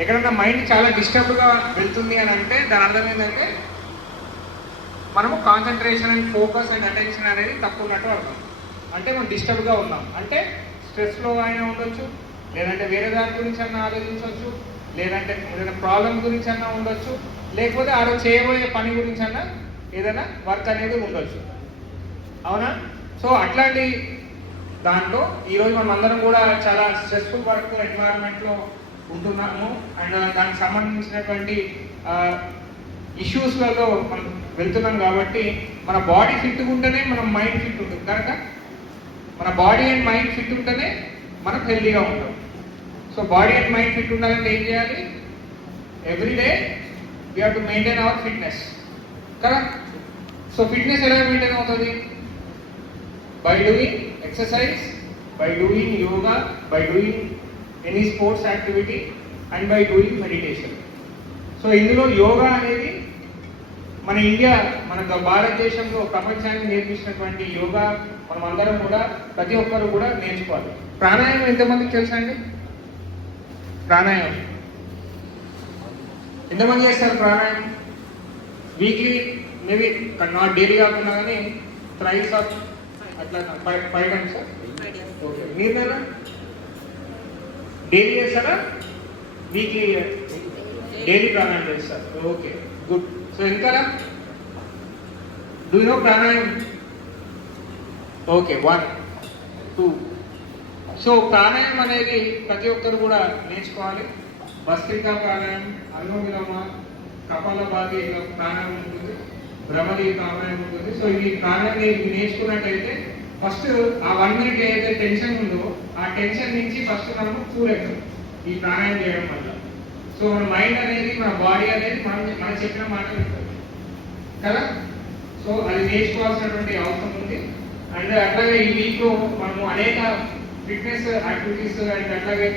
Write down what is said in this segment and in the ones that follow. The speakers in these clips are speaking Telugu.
ఎక్కడన్నా మైండ్ చాలా డిస్టర్బ్గా వెళ్తుంది అని అంటే దాని అర్థం ఏంటంటే మనము concentration and focus and attention అనేది తక్కువ ఉన్నట్టు అర్థం. అంటే మనం డిస్టర్బ్గా ఉన్నాం అంటే స్ట్రెస్లో అయినా ఉండొచ్చు, లేదంటే వేరే దాని గురించి అన్నా ఆలోచించవచ్చు, లేదంటే ఏదైనా ప్రాబ్లం గురించి అన్నా ఉండొచ్చు, లేకపోతే ఆ రోజు చేయబోయే పని గురించి అన్నా ఏదైనా వర్క్ అనేది ఉండొచ్చు. అవునా? సో అట్లాంటి దాంట్లో ఈరోజు మనం అందరం కూడా చాలా స్ట్రెస్ఫుల్ వర్క్ ఎన్వైరన్మెంట్లో ఉంటున్నాము. అండ్ దానికి సంబంధించినటువంటి ఇష్యూస్లలో మనం వెళ్తున్నాం కాబట్టి మన బాడీ ఫిట్గా ఉంటేనే మన మైండ్ ఫిట్ ఉంటుంది కనుక మన బాడీ అండ్ మైండ్ ఫిట్ ఉంటేనే మనం హెల్తీగా ఉంటాం. So body and mind fit ఉండాలంటే ఏం చేయాలి? Everyday we have to maintain hour fitness కదా. సో ఫిట్నెస్ ఎలా మెయింటైన్ అవుతుంది? By doing exercise, by doing yoga, by doing any sports activity and by doing meditation. So ఇందులో యోగా అనేది మన ఇండియా మన భారతదేశంలో ప్రపంచానికి నేర్పించినటువంటి యోగా మనం అందరం కూడా ప్రతి ఒక్కరు కూడా నేర్చుకోవాలి. ప్రాణాయామం ఎంతమందికి తెలుసా అండి? ప్రాణాయామం ఎంతమంది చేస్తారు ప్రాణాయామం? వీక్లీ మేబీ నాట్ డైలీ కాకుండా కానీ థ్రైస్ ఆఫ్ అట్లా 5 times సార్. ఓకే, మీరు డైలీ చేస్తారా? వీక్లీ డైలీ ప్రాణాయామం చేస్తారు. Okay, good. సో ఇంకా డూ యూ నో ప్రాణాయామం? ఓకే, 1 2. సో ప్రాణాయామం అనేది ప్రతి ఒక్కరు కూడా నేర్చుకోవాలి. భస్త్రికా ప్రాణాయామం, అనులోమ విలోమ, కపాలభాతి ప్రాణాయామం ఉంటుంది, భ్రమరి ప్రాణాయామం ఉంటుంది. సో ఈ ప్రాణాయామం నేర్చుకున్నట్టయితే ఫస్ట్ ఆ 1 minute ఏదైతే టెన్షన్ ఉందో ఆ టెన్షన్ నుంచి ఫస్ట్ మనము కూల్ అవుతాం ఈ ప్రాణాయామం చేయడం వల్ల. సో మన మైండ్ అనేది మన బాడీ అనేది మనం చెప్పిన మాట వింటుంది కదా. సో అది నేర్చుకోవాల్సినటువంటి అవసరం ఉంది. అండ్ అట్లాగే ఈ వీక్లో మనము అనేక ఫిట్నెస్ యాక్టివిటీస్ అండ్ అట్లాగే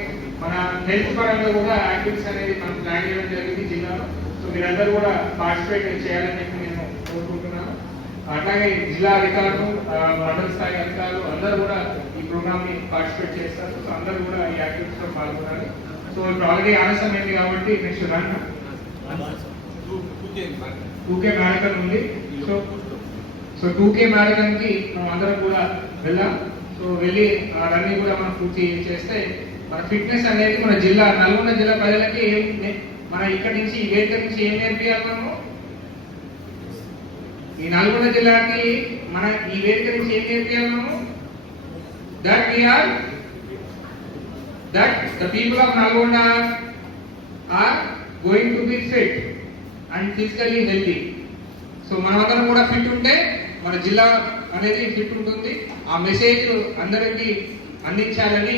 మన హెల్త్ పరంగా కూడా యాక్టివిటీస్ అనేది మనం ప్లాన్ చేయడం జరిగింది జిల్లాలో. సో మీరందరూ కూడా పార్టిసిపేట్ చేయాలని చెప్పి నేను కోరుకుంటున్నాను. అట్లాగే జిల్లా అధికారులు, మండల స్థాయి అధికారులు అందరూ కూడా ఈ ప్రోగ్రామ్ ని పార్టిసిపేట్ చేస్తారు. సో అందరూ కూడా ఈ యాక్టివిటీస్ లో పాల్గొనాలి. సో ఇప్పుడు ఆల్రెడీ ఆలస్యం అయింది కాబట్టి నెక్స్ట్ రన్ 2K మ్యారథాన్ ఉంది. సో 2K మ్యారథాన్ కి మనం అందరం కూడా వెళ్దాం. సో వెళ్ళి ఆ రన్నింగ్ కూడా మనం పూర్తి చేస్తే మన ఫిట్నెస్ అనేది మన జిల్లా నల్గొండ జిల్లా ప్రజలకి మన ఇక్కడ నుంచి ఈ వేదిక నుంచి ఏం నేర్పియాలి? మనము ఈ నల్గొండ జిల్లాకి మన ఈ వేదిక నుంచి ఏం నేర్పియాలి? మనము that the people of Nalgonda are going to be fit and physically healthy. So మనమందరం కూడా ఫిట్ ఉంటే మన జిల్లా అనేది ఫిట్ ఉంటుంది. ఆ మెసేజ్ అందరికీ అందించాలని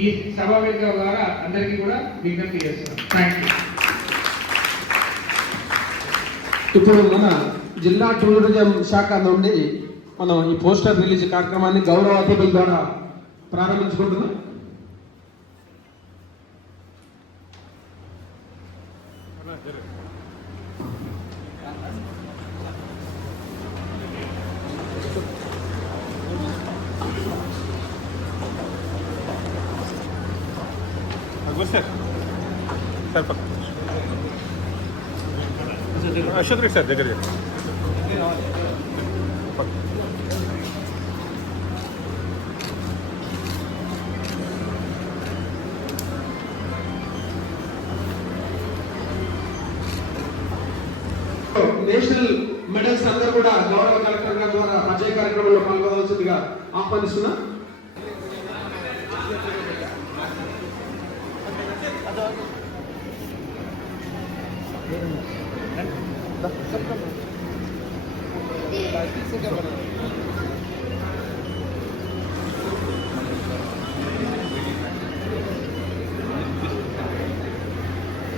ఈ సభా వేదిక ద్వారా అందరికీ కూడా విజ్ఞప్తి చేస్తున్నాం. Thank you. ఇప్పుడు మన జిల్లా టూరిజం శాఖ నుండి మనం ఈ పోస్టర్ రిలీజ్ కార్యక్రమాన్ని గౌరవ అతిథుల ద్వారా ప్రారంభించుకుంటున్నాం. అశోక్ రెడ్డి సార్ దగ్గర నేషనల్ మెడల్స్ అందరూ కూడా గౌరవ కలెక్టర్ గారి ద్వారా అజయ్ కార్యక్రమంలో పాల్గొనవలసిందిగా ఆహ్వానిస్తున్నా.